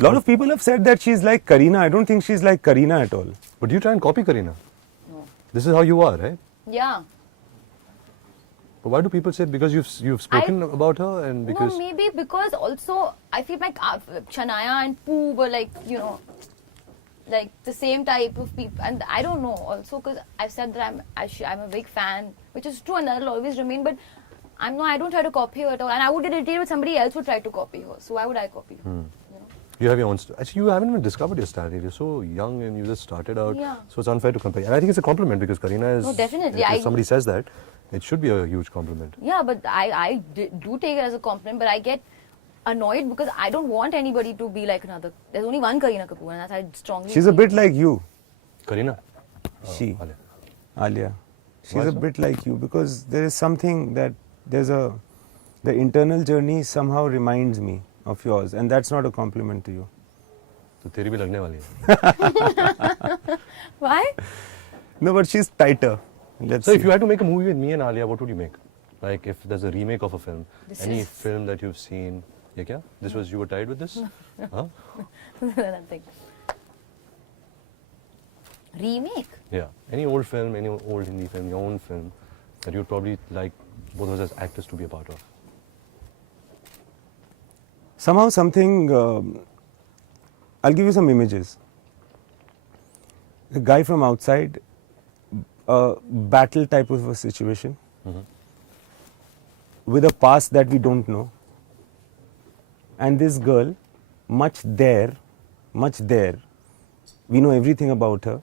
A lot of people have said that she's like Kareena. I don't think she's like Kareena at all. But do you try and copy Kareena? No. This is how you are, right? Yeah. But why do people say because you've spoken about her and because No, maybe because also I feel like Shania and Pooh were like, like the same type of people. And I don't know, also because I've said that I'm a big fan, which is true and that'll always remain. But I don't try to copy her at all. And I would get irritated if somebody else would try to copy her. So why would I copy her? you have your own style. Actually, you haven't even discovered your style. You're so young and you just started out. Yeah. So it's unfair to compare. And I think it's a compliment because Kareena is... No, definitely. If somebody says that, it should be a huge compliment. Yeah, but I do take it as a compliment, but I get annoyed because I don't want anybody to be like another. There's only one Kareena Kapoor and that's I strongly She's a bit like you. Kareena? She. Alia. Alia. She's Why a so? bit like you because there is something that the internal journey somehow reminds me of yours, and that's not a compliment to you. तो तेरी भी लगने वाली है. Why? No, but she's tighter. Let's So see. if you had to make a movie with me and Alia, what would you make? Like if there's a remake of a film, This any is- film that you've seen. Yeah, kya? This was, you were tied with this? Huh? Nothing. Remake? Yeah. Any old film, any old Hindi film, your own film that you'd probably like both of us as actors to be a part of. Somehow something, I'll give you some images. A guy from outside, a battle type of a situation, with a past that we don't know. And this girl, much there, we know everything about her.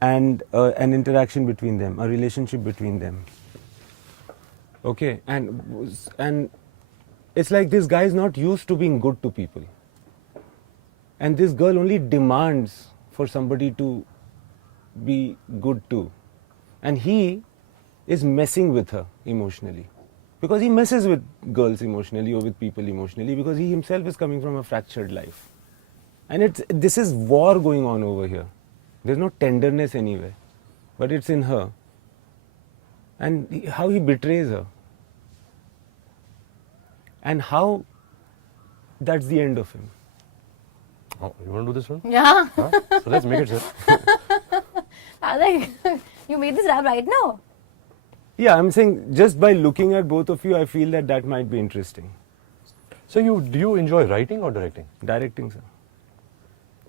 And an interaction between them, a relationship between them. Okay, and it's like this guy is not used to being good to people. And this girl only demands for somebody to be good to. And he is messing with her emotionally. Because he messes with girls emotionally or with people emotionally because he himself is coming from a fractured life. And this is war going on over here. There's no tenderness anywhere, but it's in her. And how he betrays her. And how that's the end of him. Oh, you want to do this one? Yeah. Huh? So let's make it, sir. I was like, you made this rap right now. Yeah, I'm saying just by looking at both of you, I feel that might be interesting. So do you enjoy writing or directing? Directing, sir.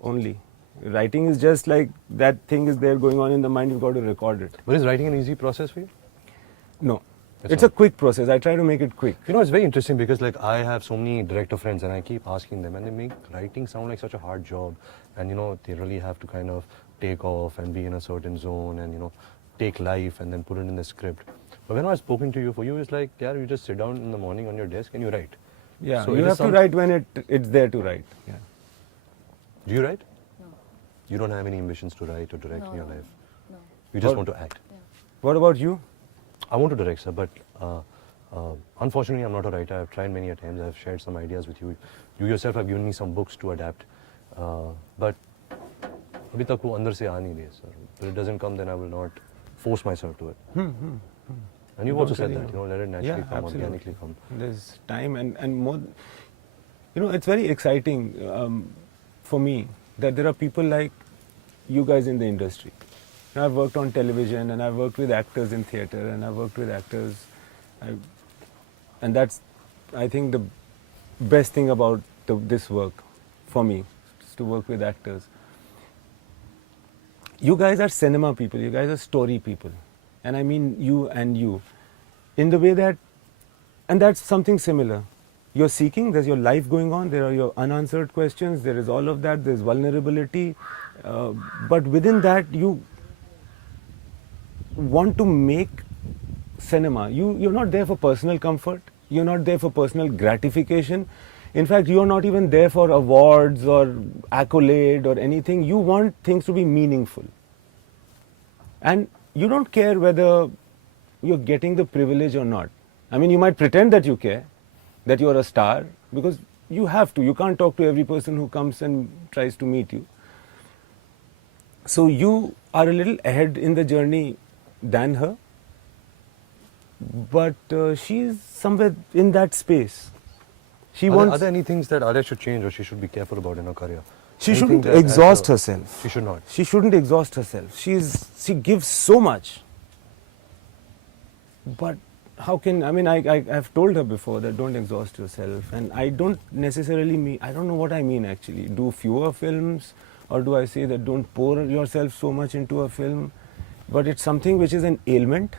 Only. Writing is just like that thing is there going on in the mind, you've got to record it. But is writing an easy process for you? No. It's It's not. a quick process. I try to make it quick. You know, it's very interesting because like I have so many director friends and I keep asking them and they make writing sound like such a hard job. And you know, they really have to kind of take off and be in a certain zone and you know, take life and then put it in the script. But when I was spoken to you, for you, it's like, yeah, you just sit down in the morning on your desk and you write. Yeah, So you it is have to some- write when it's there to write. Yeah. Do you write? No. You don't have any ambitions to write or direct in your life. No. You just What- want to act. What about you? I want to direct, sir, but unfortunately, I'm not a writer. I've tried many a times. I've shared some ideas with you. You yourself have given me some books to adapt. But अभी तक वो अंदर से आ नहीं रही है, sir. If it doesn't come, then I will not force myself to it. And you've also said Don't that, you know, let it naturally Yeah, come, absolutely. organically come. There's time and more. You know, it's very exciting for me that there are people like you guys in the industry. And I've worked on television and I've worked with actors in theatre and I've worked with actors. And that's, I think, the best thing about this work for me, is to work with actors. You guys are cinema people, you guys are story people. And I mean you and you. In the way that, and that's something similar. You're seeking, there's your life going on, there are your unanswered questions, there is all of that, there's vulnerability. But within that, you want to make cinema. You're not there for personal comfort, you're not there for personal gratification. In fact, you're not even there for awards or accolade or anything. You want things to be meaningful. And you don't care whether you're getting the privilege or not. I mean, you might pretend that you care, that you're a star, because you have to. You can't talk to every person who comes and tries to meet you. So you are a little ahead in the journey than her, but she's somewhere in that space. She Are wants. there any things that Alia should change or she should be careful about in her career? She Anything shouldn't that as exhaust a- herself. She should not. She shouldn't exhaust herself. She gives so much. But how can, I mean, I've told her before that don't exhaust yourself. And I don't necessarily mean, I don't know what I mean actually. Do fewer films, or do I say that don't pour yourself so much into a film? But it's something which is an ailment.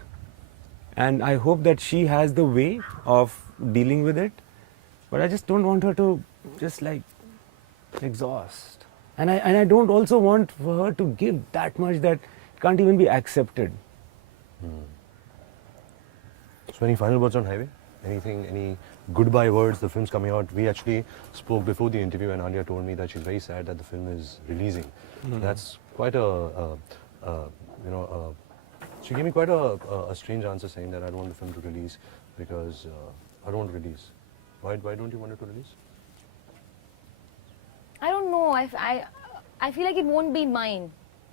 And I hope that she has the way of dealing with it. But I just don't want her to just like exhaust. And I don't also want for her to give that much that can't even be accepted. So any final words on Highway? Anything, any goodbye words? The film's coming out. We actually spoke before the interview and Alia told me that she's very sad that the film is releasing. That's quite she gave me quite a strange answer saying that I don't want the film to release because I don't want to release. Why don't you want it to release? I don't know. I feel like it won't be mine.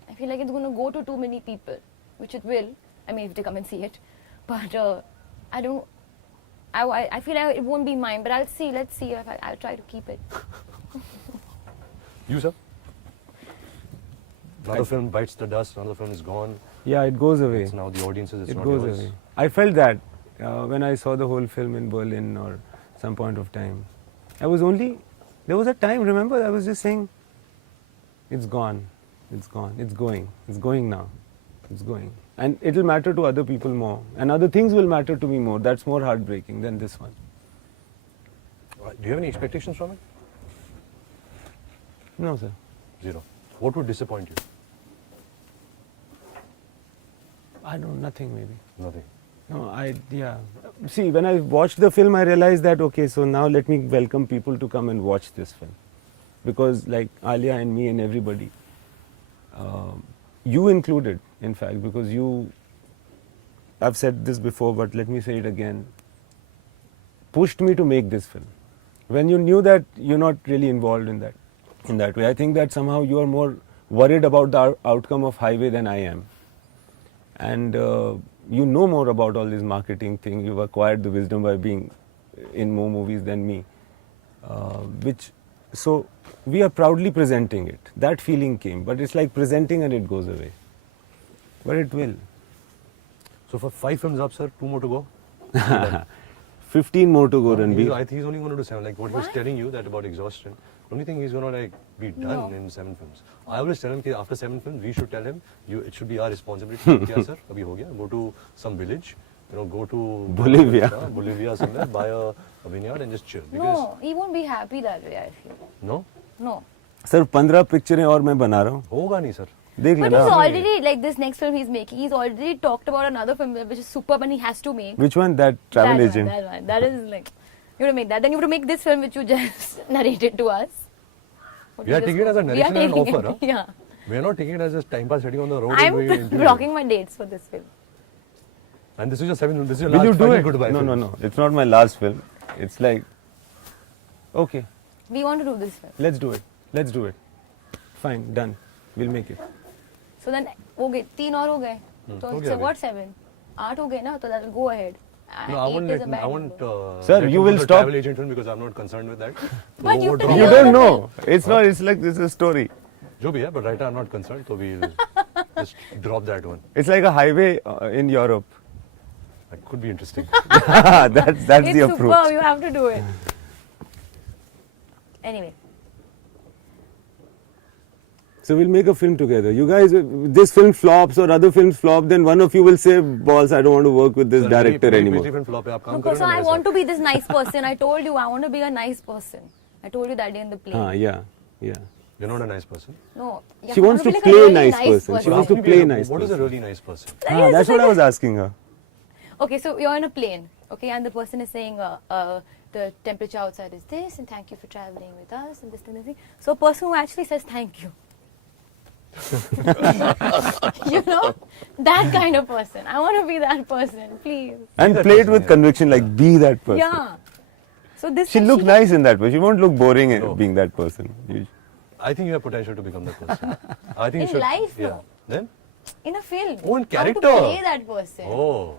I feel like it's going to go to too many people, which it will. I mean, if they come and see it. But I don't. I feel like it won't be mine. But I'll see. Let's see. If I'll try to keep it. You, sir? Another film bites the dust. Another film is gone. Yeah, it goes away. It's now the audience's. It's It not goes yours. away. I felt that when I saw the whole film in Berlin or some point of time. There was a time, remember, I was just saying, it's gone, it's gone, it's going now, it's going. And it'll matter to other people more. And other things will matter to me more. That's more heartbreaking than this one. Do you have any expectations from it? No, sir. Zero. What would disappoint you? I don't, nothing maybe. Nothing. No, yeah. See, when I watched the film, I realized that, okay, so now let me welcome people to come and watch this film. Because like Alia and me and everybody, you included, in fact, because I've said this before, but let me say it again, pushed me to make this film. When you knew that you're not really involved in that way, I think that somehow you are more worried about the outcome of Highway than I am. And you know more about all this marketing thing. You've acquired the wisdom by being in more movies than me. So we are proudly presenting it. That feeling came, but it's like presenting and it goes away. But it will. So for 5 films up, sir, 2 more to go. 15 more to go, Ranbir. I think he's only going to do 7. Like what he was What? telling you that about exhaustion. The only thing he's going to like be done No. in 7 films. I always tell him that after 7 films, we should tell him it should be our responsibility. Kya, sir? Abhi ho gaya. Go to some village. Go to Bolivia somewhere, buy a vineyard and just chill. Because No, he won't be happy that way, I feel. no, No. Sir, 15 पिक्चरें और मैं बना रहा हूँ. होगा नहीं sir. देख But लेना. he's already, like this next film he's making, he's already talked about another film which is superb and he has to make. Which one? That travel that agent. One, that one. That is like, you have to make that. Then you have to make this film which you just narrated to us. What We are is this taking it as a called? We are narration and taking offer, it, Yeah. We are not taking it as a time pass sitting on the road. and I'm doing an interview. blocking my dates for this film. And this is your 7th film. This is your Will last you do final it? goodbye No, film. no, no. It's not my last film. It's like, okay, We want to do this film. let's do it. Let's do it. Fine, done. We'll make it. So then, हो गए 3 और हो गए. हो So गया so अभी. what 7? 8 हो गए ना, so that will go ahead. No, I 8 won't. is a bad I won't. number. Sir, let you him will do the stop- travel agent film because I'm not concerned with that. But you have to drop You Yeah, that. don't the know. It's not. It's like this is a story. जो भी है, but right now I'm not concerned, so we'll just drop that one. It's like a highway in Europe. That could be interesting. that's It's the approach. superb, you have to do it. Anyway, So we'll make a film together. You guys, this film flops or other films flop, then one of you will say, "Boss, I don't want to work with this Sir, director मेरी anymore." different flop है, आप काम no, करो because ना I मेरे want साथ. to be this nice person. I told you, I want to be a nice person. I told you that day in the plane. Yeah. You're not a nice person. No, you She have wants be to like play a really nice person. She You wants asked to me play before, nice What is a person. really nice person? That's what I was asking her. Okay, so you're in a plane, okay, and the person is saying the temperature outside is this, and thank you for traveling with us, and this and this thing. So a person who actually says thank you. You know, that kind of person. I want to be that person, please. And that play it person, with yeah. conviction, like be that person. Yeah. So this She'll time look she- nice in that way. She won't look boring No. being that person. I think you have potential to become that person. I think In you should. life, yeah. no. Then? in a film. Oh, in I have to character. play that person. Oh.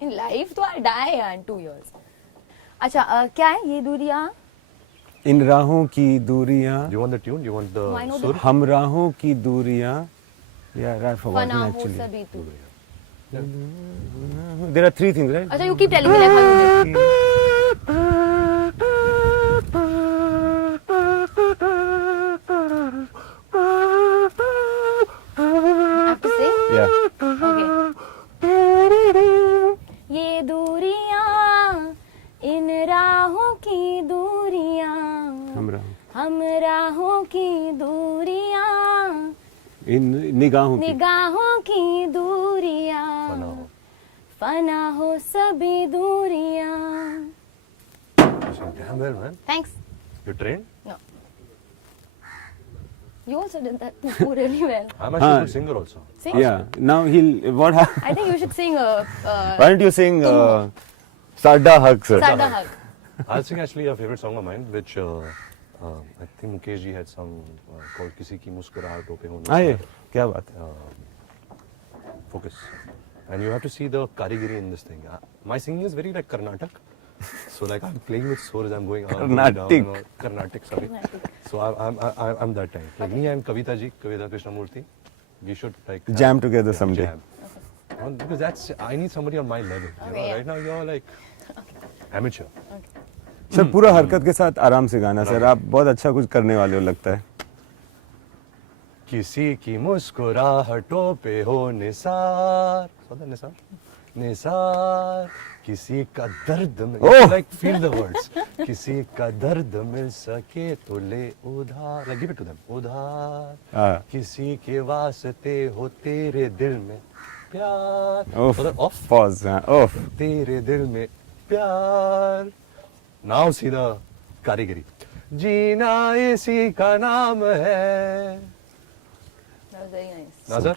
In life, though, I'll die in 2 years. अच्छा क्या है ये दूरियां? इन राहों की दूरियां, Do you want the tune? Do you want the Why not sur? हम राहों की दूरियां. Yeah, I've forgotten फना हो actually. सभी तू. There are three things, right? अच्छा you keep telling me like how you did. I have to sing? Yeah. Okay. ये दूरियां, इन राहों की दूरियां, हम राहों की दूरियां, इन निगाहों की. निगाहों की दूरियां, Fana ho. फना हो सभी दूरियां. You sing damn well, man. Thanks. You trained? No. You also did that poo really well. I'm actually a good singer also. Sing. Yeah. Now what happened? I think you should sing Why don't you sing Sada Hug, sir? Sada Hug. I'll sing actually a favorite song of mine, which I think Mukesh ji had sung called "Kisi ki Muskurahaton pe Hone आइए, Sar." क्या बात है? Focus, and you have to see the karigiri in this thing. My singing is very like Karnataka, so like I'm playing with swords. I'm going up, going down, Carnatic. Carnatic, sorry. So I'm that type. Like me and Kavita ji, Kavita Krishnamurthy, we should like have- Jam together someday. Jam. Because that's I need somebody on my level. You know, Okay, yeah. right now you're like amateur. Sir पूरा हरकत के साथ आराम से गाना sir. आप बहुत अच्छा कुछ करने वाले हो लगता है. किसी की मुस्कुराहटों पे हो निसार. Saw निसार? निसार. किसी का दर्द मिल Oh! like feel the words. किसी का दर्द मिल सके तो ले उधार. Like give it to them. उधार. हाँ. किसी के वास्ते हो तेरे दिल में प्यार. Off. So that off. Pause. Off. तेरे दिल में प्यार. Now see the कारीगरी. जीना इसी का नाम है. That was very nice. Now, sir?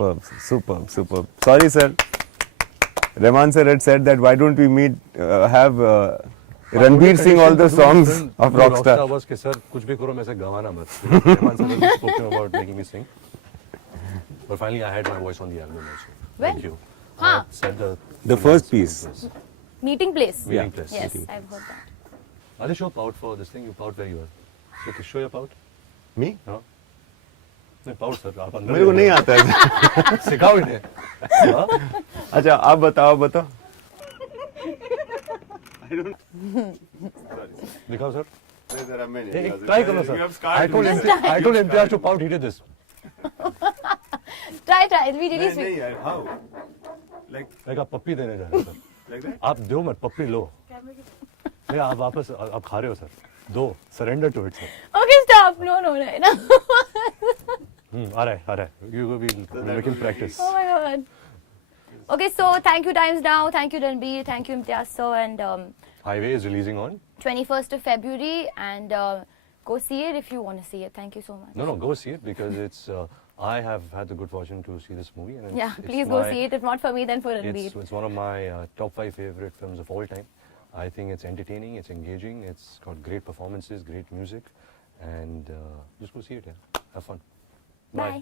Superb. Sorry, sir. Rahman sir had said that why don't we have Ranbir sing all the songs of Rockstar. was कि सर कुछ भी करो मैं से गवाना मत. Rahman sir has spoken about making me sing. But finally I had my voice on the album also. When? Thank you. Huh. I said The first piece. Meeting place. Meeting place. Yes, Meeting I've heard that. Are they show pout for this thing? You pout where you are. So okay, show your pout. Me? हाँ. नहीं pout sir आप अंदर मेरे को नहीं आता है. सिखाओ इन्हें. हाँ? अच्छा आप बताओ. दिखाओ सर. Try करो sir. I told Imtiaz to pout. He did this. Try. It'll be really sweet. How? Like आप पप्पी देने जा रहे हो सर. आप दो मत पप्पी लो. नहीं आप वापस आप खा रहे हो सर. दो. Surrender to it sir. Okay, stop. No. आ रहा है. You will be making practice. Oh my god. Okay, so thank you Times Now, thank you Ranbir, thank you Imtiaz sir, and Highway is releasing on. 21st of February, and go see it if you want to see it. Thank you so much. No, go see it because it's. I have had the good fortune to see this movie. And Yeah, please go see it. If not for me, then for Ranbir. It's one of my top 5 favorite films of all time. I think it's entertaining, it's engaging, it's got great performances, great music, and just go see it. Yeah, have fun. Bye.